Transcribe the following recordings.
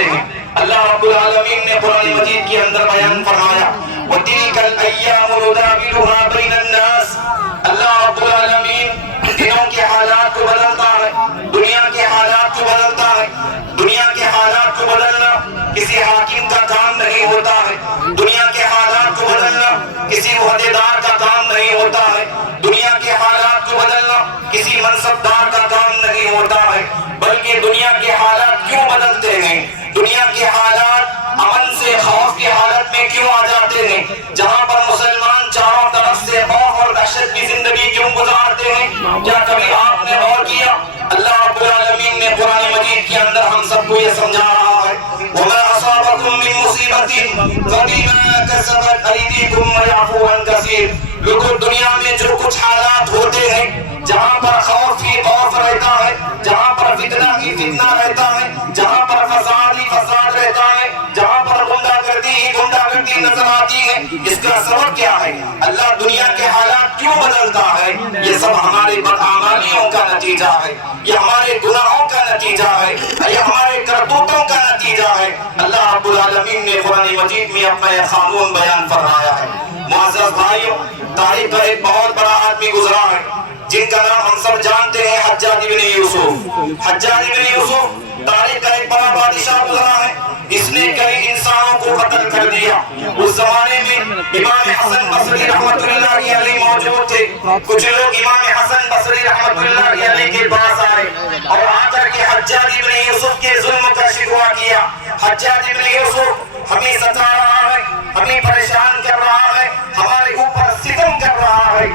جاتے ہیں۔ اللہ رب العالمین نے قرآن مجید کے اندر بیان فرمایا وَتِلْكَ الْأَيَّامُ نُدَاوِلُهَا بَيْنَ النَّاسِ، اللہ رب العالمین دنوں کے حالات کو بدلتا ہے، دنیا کے حالات کو بدلتا ہے۔ دنیا کے حالات کو بدلنا کسی حاکم کا کام نہیں ہوتا ہے، دنیا کے حالات کو بدلنا کسی عہدیدار کا کام نہیں ہوتا ہے، دنیا کے حالات کو بدلنا کسی منصبدار کا کام نہیں ہوتا ہے، بلکہ دنیا کے حالات کیوں بدلتے ہیں؟ دنیا کے حالات امن سے خوف کی حالت میں کیوں آ جاتے ہیں؟ جہاں پر مسلمان چاروں طرف سے خوف اور دہشت کی زندگی کیوں گزارتے ہیں؟ کیا کبھی آپ نے غور کیا؟ اللہ رب العالمین نے قرآن مجید کے اندر ہم سب کو یہ سمجھا رہا ہے وَمَا أَصَابَكُم مِّن مُّصِيبَةٍ فَبِمَا كَسَبَتْ أَيْدِيكُمْ وَيَعْفُو عَن كَثِيرٍ۔ لوگوں دنیا میں جو کچھ حالات ہوتے ہیں، جہاں پر خوف ہی خوف رہتا ہے، جہاں پر فتنہ ہی فتنہ رہتا ہے، جہاں پر فساد ہی فساد رہتا ہے، جہاں پر غنڈہ گردی ہی غنڈہ گردی نظر آتی ہے، اس کا سبب کیا ہے؟ اللہ دنیا کے حالات کیوں بدلتا ہے؟ یہ سب ہمارے بدعمالیوں کا نتیجہ ہے، یہ ہمارے گناہوں کا نتیجہ ہے، یہ ہمارے کرتوتوں کا نتیجہ ہے۔ اللہ رب العالمین نے قرآن مجید میں اپنا یہ قانون بیان فرمایا ہے۔ معزز بھائیوں، تاریخ کا ایک بہت بڑا آدمی گزرا ہے جن کا نام ہم سب جانتے ہیں، حجاج بن یوسف۔ حجاج بن یوسف تاریخ کا ایک بڑا بادشاہ گزرا ہے، اس نے کئی انسانوں کو قتل کر دیا۔ اس زمانے میں امام حسن بصری رحمت اللہ علیہ موجود تھے۔ کچھ لوگ امام حسن بصری رحمت اللہ علیہ کے پاس آئے اور آ کر کے حجاج بن یوسف کے ظلم کا شکوہ کیا۔ حجاج بن یوسف ہمیں ستا رہا ہے، ہمیں پریشان کر رہا ہے، ہمارے اوپر ستم کر رہا ہے۔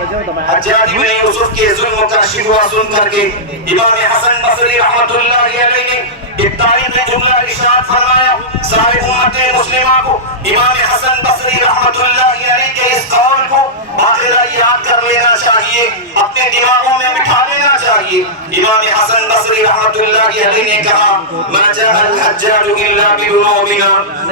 حجاج بن یوسف کے ظلم کا شکوہ سن کر کے امام حسن بصری رحمت اللہ علیہ نے ایک تاریخی جملہ ارشاد فرمایا سارے امت مسلمہ کو امام حسن بصری رحمت اللہ علیہ کے اس قول کو باقاعدہ یاد کر لینا چاہیے، اپنے دماغوں میں بٹھا لینا چاہیے۔ امام حسن بصری رحمت اللہ علیہ نے کہا ما جاء الحجاج الا بذنوبنا،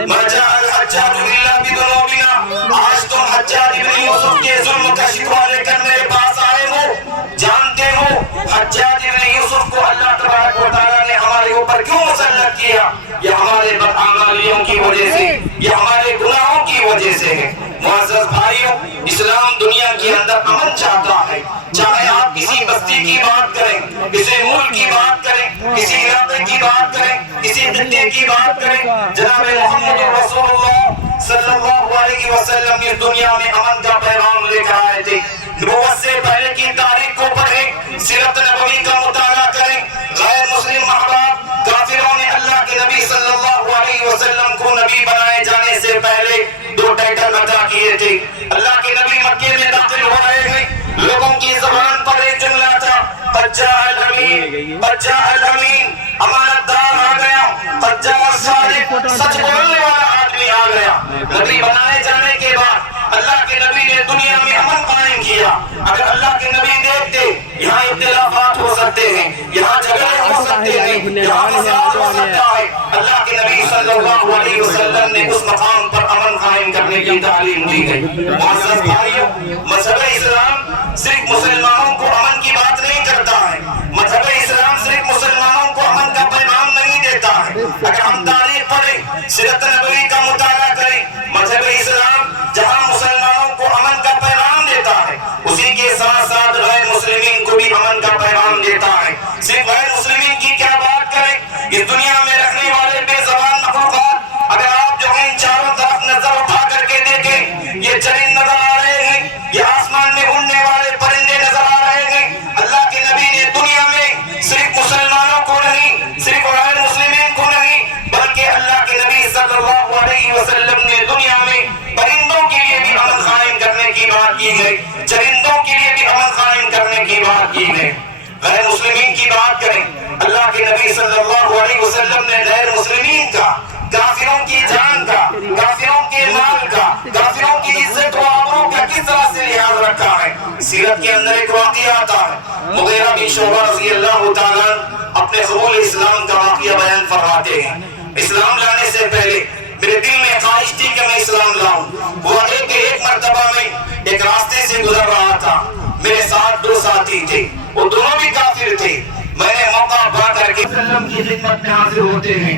ما جاء الحجاج الا بذنوبنا۔ آج تم حجاج بن یوسف کے ظلم کا شکوہ لے کر میرے پاس آئے ہو، جانتے ہو حجاج بن یوسف کو اللہ تبارک و تعالیٰ نے ہمارے اوپر کیوں مسلط کیا؟ یہ ہمارے بدعمالیوں کی وجہ سے، یہ ہمارے گناہوں کی وجہ سے ہے۔ معزز بھائیوں، اسلام دنیا کے اندر امن چاہتا ہے۔ چاہے آپ کسی بستی کی بات کریں، کسی ملک کی بات کریں، کسی علاقے کی بات کریں، کسی خطے کی بات کریں، جناب محمد رسول اللہ صلی اللہ علیہ وسلم اس دنیا میں امن کا پیغام لے کر آئے تھے۔ نبوت سے پہلے کی تاریخ کو پڑھیں، سیرت نبوی کا مطالعہ کریں۔ غیر مسلم احباب کافروں نے اللہ کے نبی صلی اللہ علیہ وسلم کو نبی بنائے جانے سے پہلے دو ٹائٹل عطا کیے تھے۔ اللہ کے نبی مکے میں داخل ہو رہے ہیں، لوگوں کی زبان پر ایک جملہ تھا قد جاء الامین، قد جاء الامین، امانت دار آ گیا، قد جاء الصادق، سچ بولنے والا آدمی آ گیا۔ نبی بنائے جانے کے بعد اللہ کے نبی نے دنیا میں امن قائم کیا۔ اگر اللہ کے نبی دیکھتے یہاں اختلافات ہو سکتے ہیں، یہاں جھگڑے ہو سکتے ہیں، یہاں فساد ہو سکتا ہے، اللہ کے نبی صلی اللہ علیہ وسلم نے اس مقام پر امن قائم کرنے کی تعلیم دی ہے۔ معزز بھائیوں، مذہب اسلام صرف مسلمانوں کو امن کی بات نہیں کرتا ہے، مذہب اسلام صرف مسلمانوں کو امن کا پیغام نہیں دیتا ہے۔ اگر ہم تاریخ پڑھیں، سیرت نبوی کا مطالعہ کریں، مذہب اسلام جہاں مسلمانوں کو امن کا پیغام دیتا ہے، اسی کے ساتھ ساتھ غیر مسلمین کو بھی امن کا پیغام دیتا ہے۔ صرف غیر مسلمین کی کیا بات کریں، اس دنیا میں رہنے والے بے زبان مخلوقات، اگر آپ جو ہیں چاروں طرف نظر اٹھا کر کے دیکھیں، یہ چرند نظر آ رہے ہیں، یہ آسمان میں اڑنے والے پرندے نظر آ رہے ہیں۔ اللہ کے نبی نے دنیا میں صرف مسلمانوں کو نہیں، صرف غیر مسلمین کو نہیں، بلکہ اللہ کے نبی صلی اللہ علیہ وسلم نے دنیا میں پرندوں کے لیے بھی امن قائم کرنے کی بات کی ہے، چرندوں کے لیے بھی امن قائم کرنے کی بات کی ہے۔ غیر مسلمین کی بات کریں، اللہ کے نبی صلی اللہ علیہ وسلم نے غیر مسلمین کا، کافروں کی جان کا، کافروں کے مال کا، کافروں کی عزت و آبرو کا کس طرح سے لحاظ رکھا ہے۔ سیرت کے اندر ایک واقعہ آتا ہے، مغیرہ بن شعبہ رضی اللہ تعالیٰ اپنے قبول اسلام کا واقعہ بیان فرماتے ہیں۔ اسلام لانے سے پہلے میرے دل میں خواہش تھی کہ میں اسلام لاؤں۔ وہ ایک مرتبہ میں ایک راستے سے گزر رہا تھا، میرے ساتھ دو ساتھی تھے، وہ دونوں بھی کافر تھے۔ میں نے موقع پا کر کے وسلم کی خدمت میں حاضر ہوتے ہیں۔